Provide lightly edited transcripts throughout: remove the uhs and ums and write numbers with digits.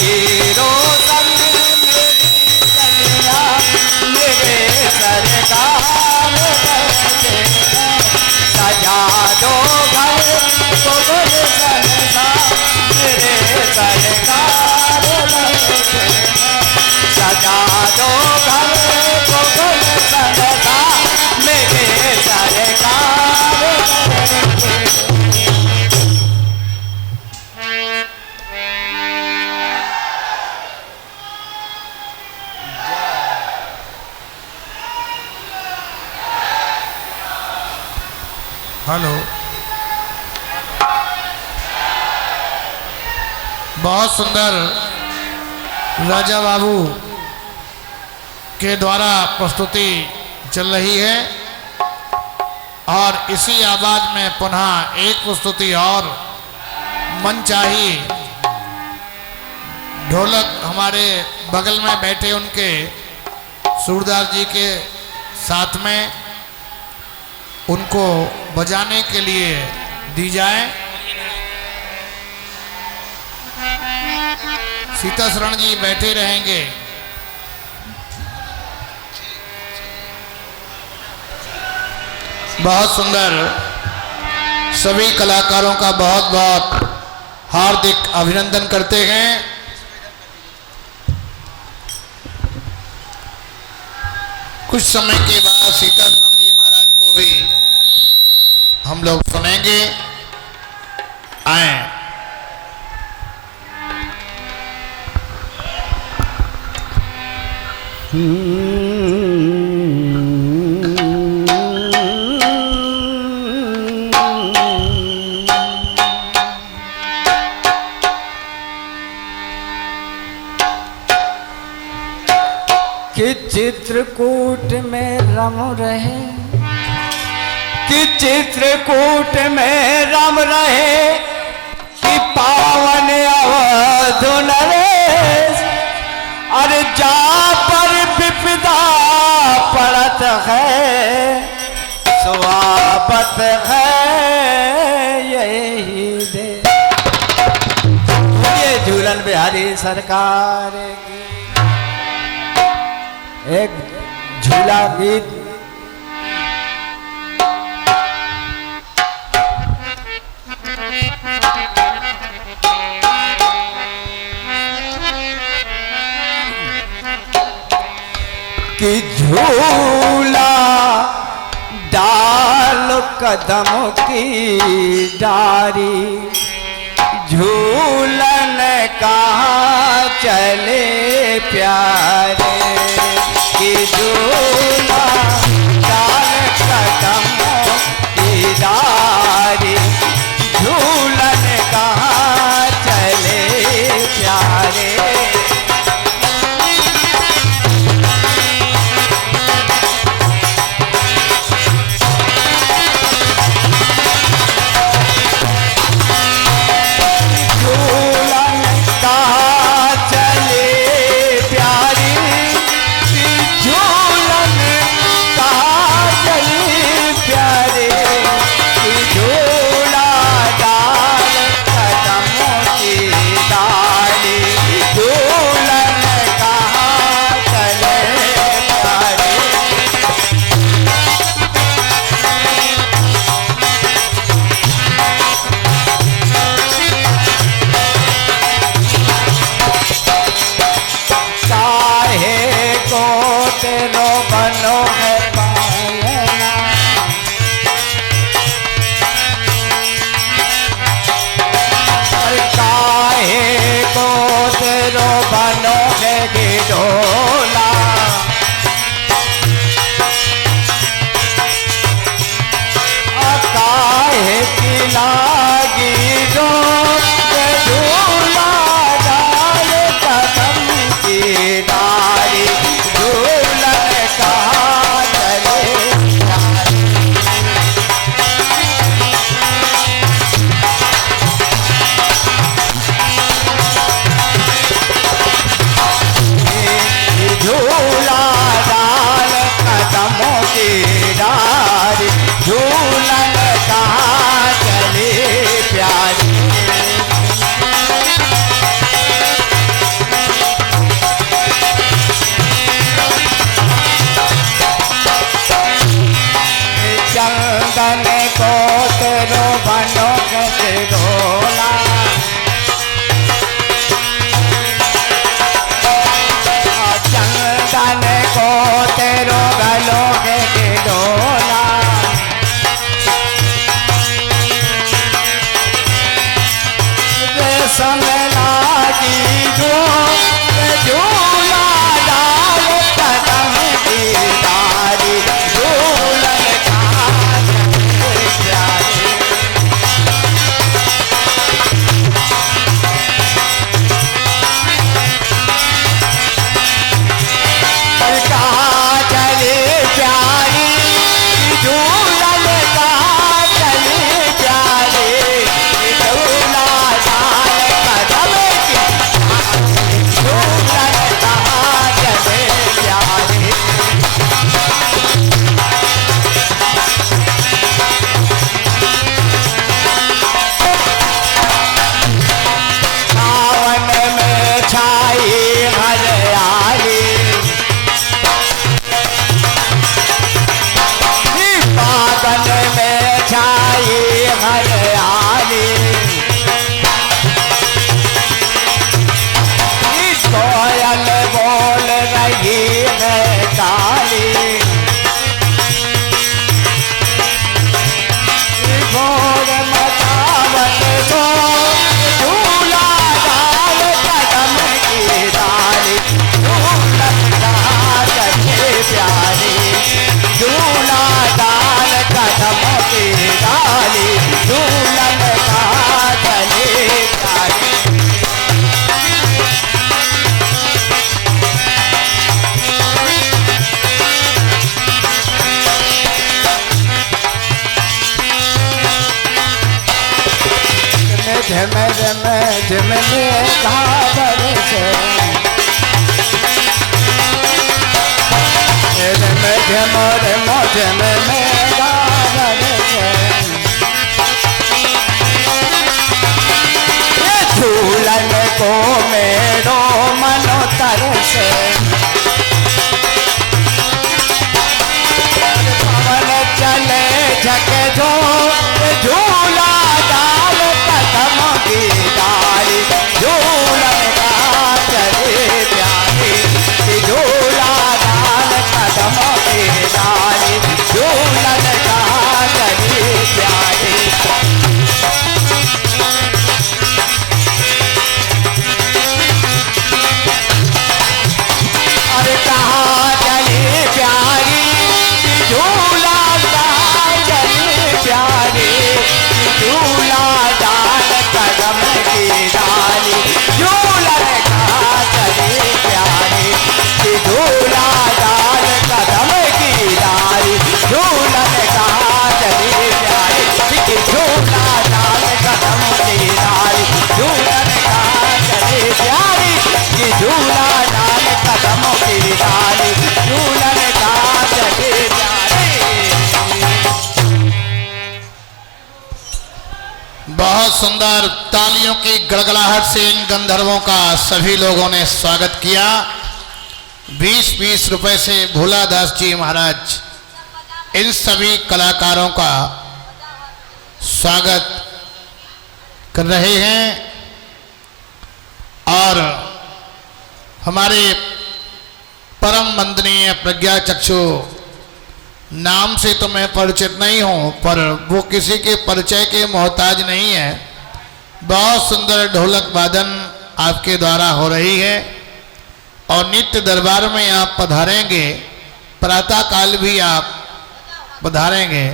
गई रोशन मेरे सरकार सजा दो घर को गुलशन मेरे सरकार सजा दो घर को गुलशन मेरे सरकार। हेलो, बहुत सुंदर राजा बाबू के द्वारा प्रस्तुति चल रही है और इसी आवाज में पुनः एक प्रस्तुति और मन चाहिए। ढोलक हमारे बगल में बैठे उनके सूरदास जी के साथ में उनको बजाने के लिए दी जाए। सीता शरण जी बैठे रहेंगे। बहुत सुंदर, सभी कलाकारों का बहुत बहुत हार्दिक अभिनंदन करते हैं। कुछ समय के बाद सीता शरण जी महाराज को भी हम लोग सुनेंगे। आए। कि चित्रकूट में रम रहे कि चित्रकूट में रम रहे कि पावन अवध नरेश अरे जा पर विपदा पड़त है स्वागत है यही दे। ये झूलन बिहारी सरकार की एक झूला गीत। कि झूला डाल कदम की डारी झूलन कहाँ चले प्यारे कि झूला डाल कदम की डारी झूलन कहाँ चले प्यारे। झूलन झूला डाल कदम की डाली झूलन का चले प्यारे कहाँ चले प्यारी झूलन का चले प्यारे झूला डाल कदम की झूलन का चले प्यारे सावन में छाई हरियाली बागन में छाई हरियाली कोयल बोल रही है काली भोर मचावत को झूला डाल कदम की डाली झूलन का चले प्यारी झूला डाल कदम की डाली झूलन का चले प्यारी झम झम झमने घाबर से झम झम झम झमने घाबर से झूलन को मेरो मनो तरसे पवन चले झकझो झूला डाल कदम की डाली झूलन का चले प्यारी झूला डाल कदम की डाली झूलन का चले प्यारी अरे कहाँ चले प्यारी झूला डाल चले प्यारी झूला डाल कदम की डाली झूलन का चले प्यारी झूला डाल कदम की डाली झूलन का चले प्यारी झूला डाल कदम की डाली झूलन का चले प्यारी झूला डाल कदम की डाली झूलन का चले प्यारी बहुत सुंदर तालियों की गड़गड़ाहट से इन गंधर्वों का सभी लोगों ने स्वागत किया। 20-20 रुपए से भोलादास जी महाराज इन सभी कलाकारों का स्वागत कर रहे हैं और हमारे परम वंदनीय प्रज्ञा चक्षु नाम से तो मैं परिचित नहीं हूं, पर वो किसी के परिचय के मोहताज नहीं है। बहुत सुंदर ढोलक वादन आपके द्वारा हो रही है और नित्य दरबार में आप पधारेंगे, प्रातः काल भी आप पधारेंगे।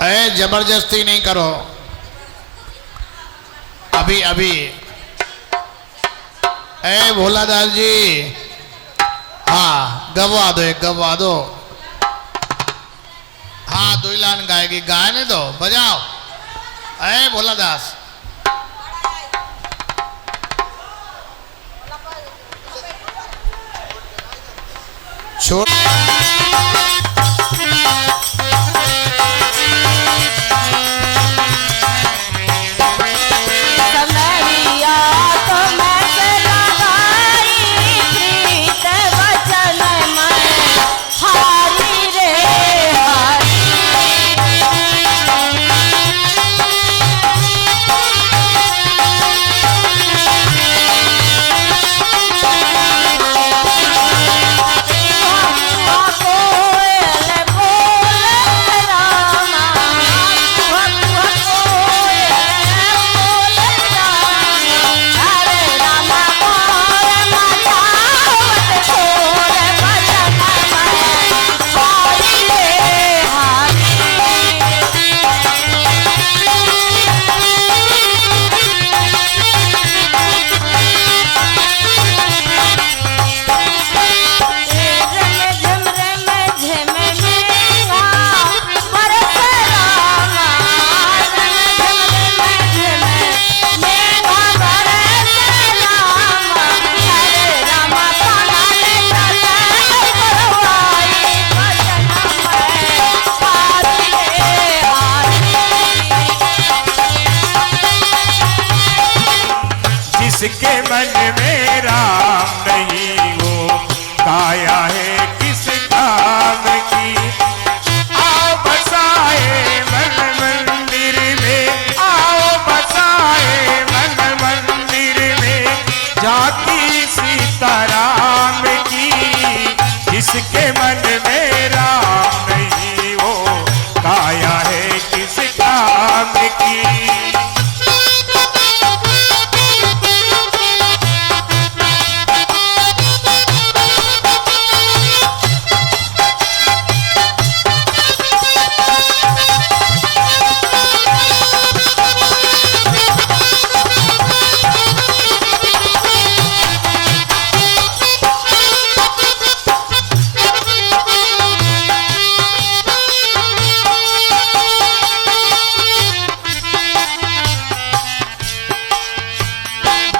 अरे जबरदस्ती नहीं करो, अभी अभी। ए भोलादास जी, हाँ गवा दो, एक गवा दो। हाँ दुईलान गाएगी, गाने दो, बजाओ। ए भोलादास छोड़। जिसके मन में राम नहीं वो काया है किस काम की। आओ बसाए मन मंदिर में, आओ बसाए मन मंदिर में, झांकी सीताराम की। जिसके मन में राम नहीं वो काया है किस काम की।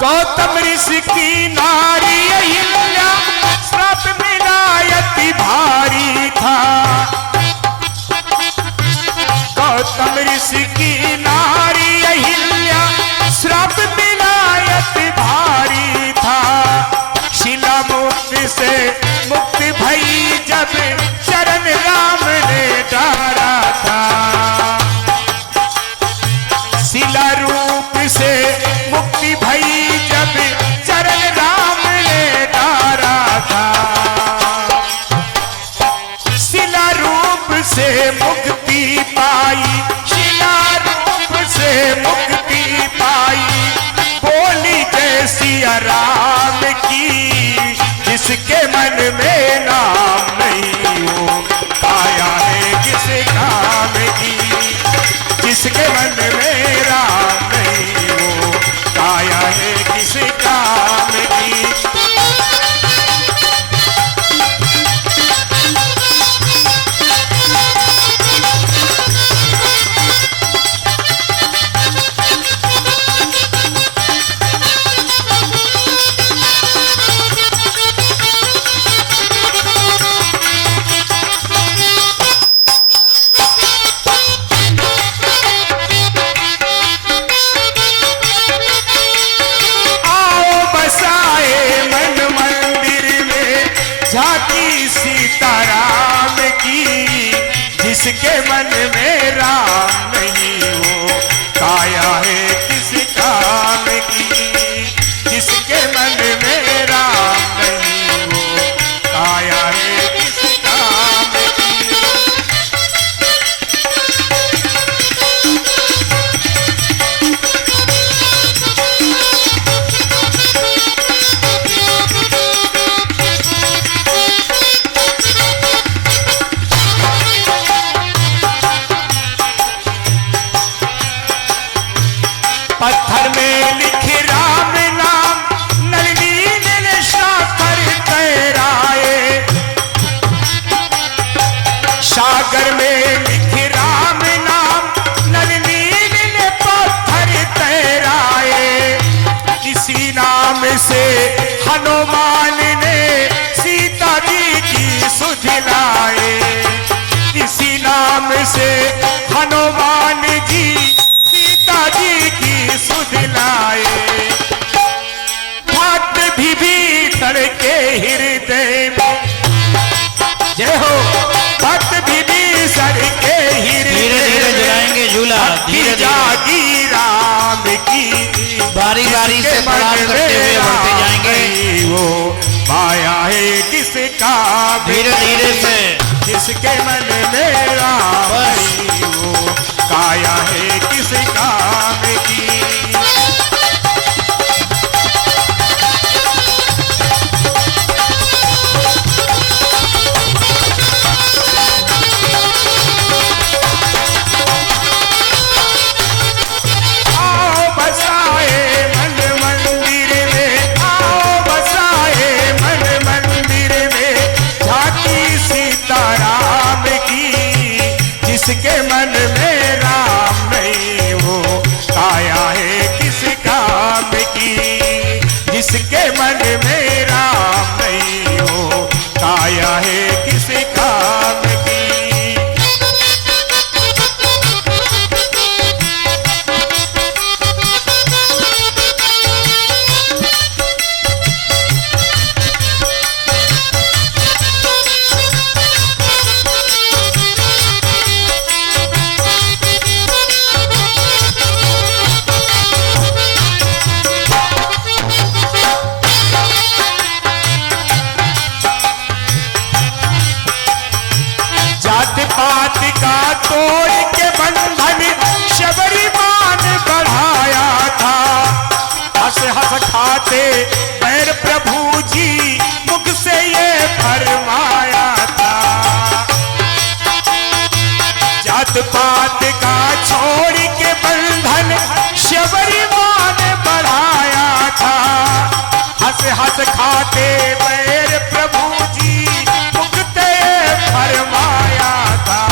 गौतम ऋषि की नारी अहिल्या श्राप मिलायति भारी था। गौतम ऋषि की नारी अहिल्या श्राप मिलायति भारी था। शिला मुक्ति से मुक्ति भई जब चरण राम ने डारा था। शिला रूप से मुक्ति भई जब चरण राम ने डारा था। शिला रूप से मुक्ति पाई, शिला रूप से मुक्ति पाई, बोली जय सिया राम की। जिसके मन में नाम नहीं वो काया है किस काम की। जिसके मन में राम नहीं वो काया है किस काम की। झांकी सीताराम की। जिसके मन में राम नहीं वो काया है किस काम की। जिसके मन में राम नहीं वो काया है किस काम की। पत्थर में लिखे राम नाम, नलिनी ने साकर तैराए। सागर में लिखे राम नाम, नलिनी ने पत्थर तैराए। इसी नाम से हनुमान ने सीता जी की सुध लाए। इसी नाम से हनुमान जी सीता जी की सुध लाए। भक्त भी भीतर के हृदय में, जय हो, भक्त भी भीतर के हृदय में, धीरे धीरे जलाएंगे झूला, धीरे जागी राम की। बारी बारी से प्रणाम करते हुए बढ़ते जाएंगे। वो माया है किस काम, धीरे धीरे से। जिसके मन में राम नहीं वो काया है किस काम की। आओ बसाए मन मंदिर में, आओ बसाए मन मंदिर में, झांकी सीताराम की। जिसके मन में राम नहीं वो हंस खाते मेरे प्रभु जी मुक्ते फरमाया था।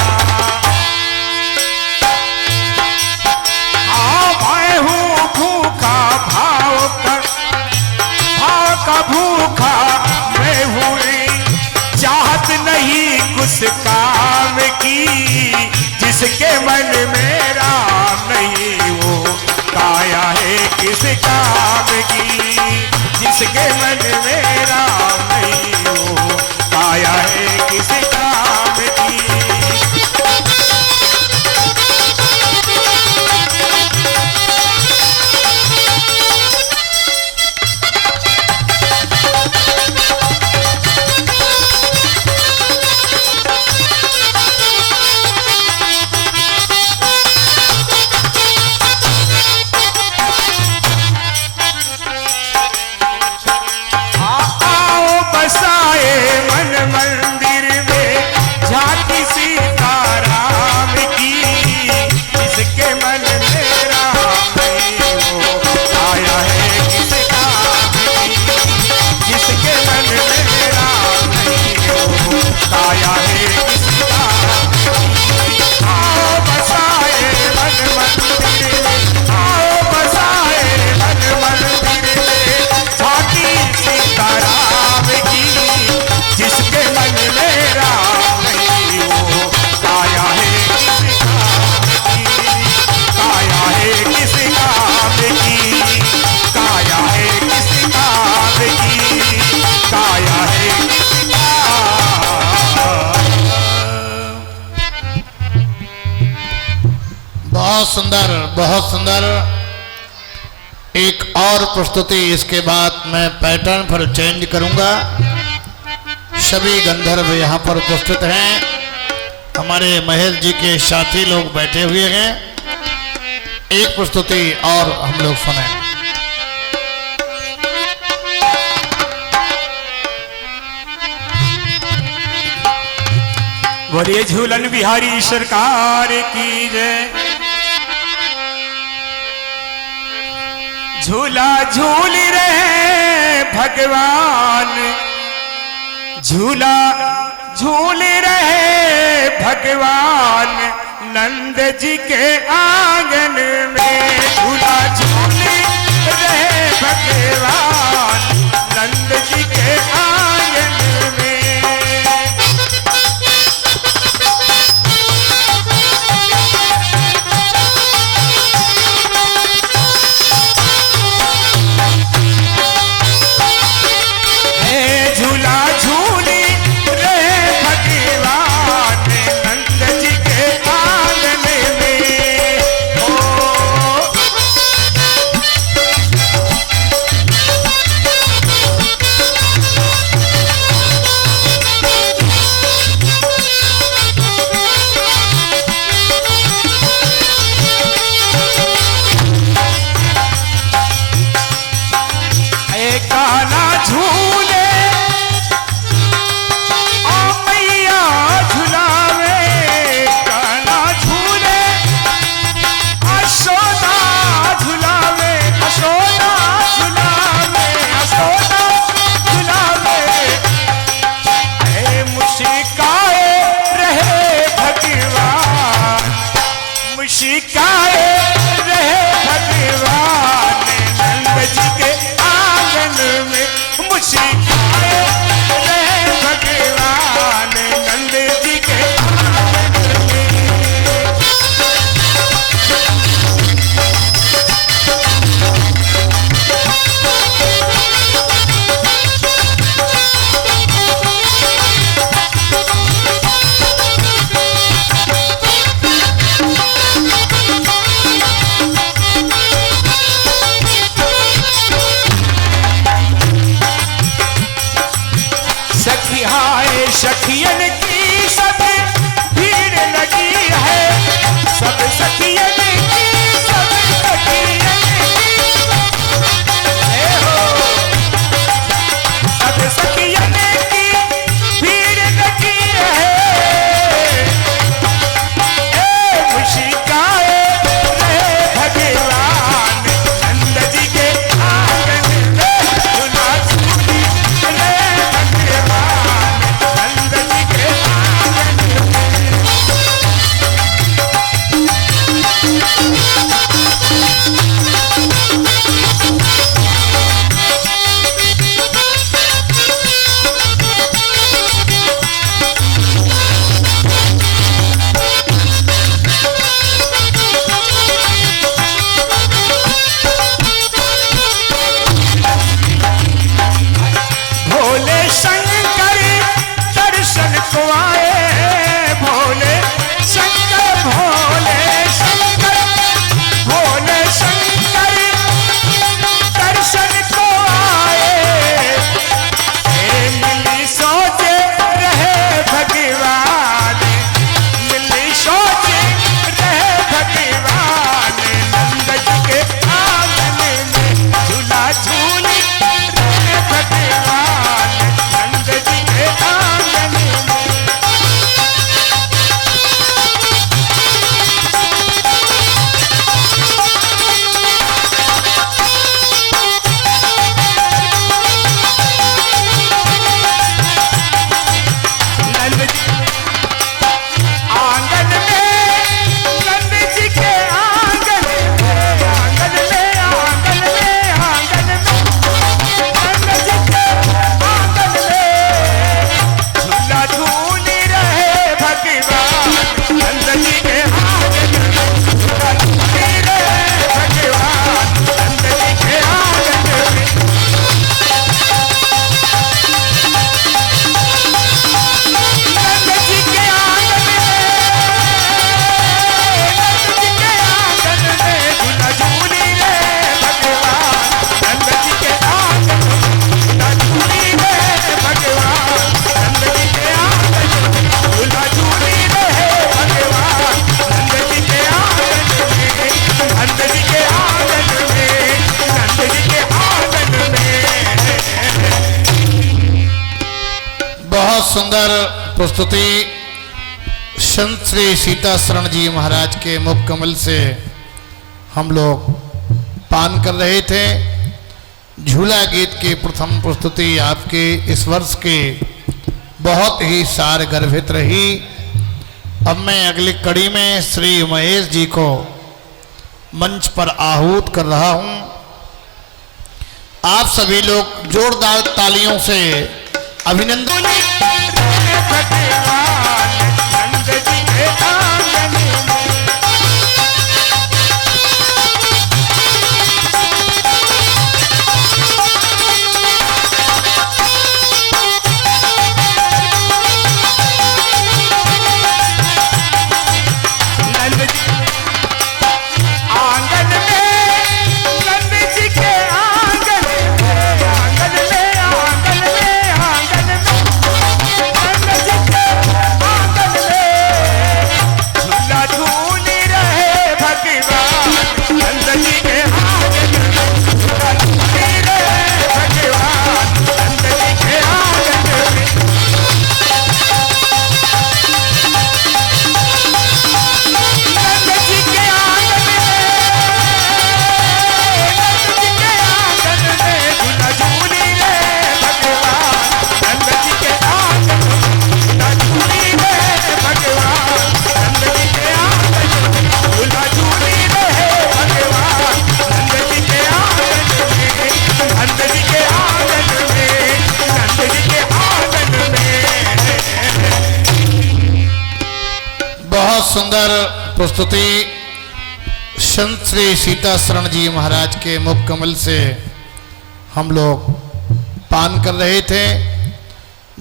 हाँ मैं हूँ भूखा भाव का भूखा मैं हूँ, चाहत नहीं कुछ काम की, जिसके मन में राम नहीं वो काया है किस काम की, जिसके मन में राम नहीं वो काया है किस काम की। बहुत सुंदर। एक और प्रस्तुति इसके बाद मैं पैटर्न पर चेंज करूंगा। सभी गंधर्व यहाँ पर उपस्थित हैं, हमारे महेश जी के साथी लोग बैठे हुए हैं। एक प्रस्तुति और हम लोग सुने। बोलिए झूलन बिहारी सरकार की जय। झूला झूल रहे भगवान, झूला झूल रहे भगवान नंद जी के आंगन में। झूला झूल रहे भगवान नंद जी के आंगन में। Oh भोले शंकर दर्शन को आए, भोले शंकर, भोले शंकर, भोले शंकर दर्शन को आए। मिली सोचे रहे भगवान, मिली सोचे रहे भगवान, नंद जी के आंगन में झूला झूली रहे भगवान, नंद जी के आंगन में। नंद जी आंगन में, नंद जी के आंगन में, आंगन में, आंगन में, आंगन में, नंद जी के आंगन में झूला झूली रहे भगवान, नंद जी के आंगन में झूला झूली रहे भगवान, नंद जी के आंगन में। नंद जी के आंगन में झूला झूली रहे भगवान, नंद जी के आंगन में झूला झूली रहे भगवान, नंद जी के आंगन में झूला झूली रहे भगवान, नंद जी के आंगन में, नंद जी के आंगन में, नंद जी के आंगन में। बहुत सुंदर प्रस्तुति संत श्री सीता शरण जी महाराज के मुख कमल से हम लोग पान कर रहे थे। झूला गीत की प्रथम प्रस्तुति आपके इस वर्ष के बहुत ही सार गर्भित रही। अब मैं अगली कड़ी में श्री महेश जी को मंच पर आहूत कर रहा हूं। आप सभी लोग जोरदार तालियों से अभिनंदन। भगवान नंद जी के आंगन में। नंद जी आंगन में, नंद जी के आंगन में, आंगन में, आंगन में, आंगन में, नंद जी के आंगन में झूला झूली रहे भगवान, नंद जी के आंगन में झूला झूली रहे भगवान, नंद जी के आंगन में। नंद जी के आंगन में, नंद जी के आंगन में झूला झूली रहे भगवान, नंद जी के आंगन में झूला झूली रहे भगवान, नंद जी के आंगन में झूला झूली रहे भगवान, नंद जी के आंगन में, नंद जी के आंगन में, नंद जी के आंगन में। बहुत सुंदर प्रस्तुति संत श्री सीता शरण जी महाराज के मुख कमल से हम लोग पान कर रहे थे।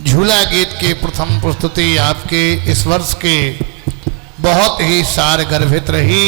झूला गीत की प्रथम प्रस्तुति आपके इस वर्ष के बहुत ही सार गर्भित रही।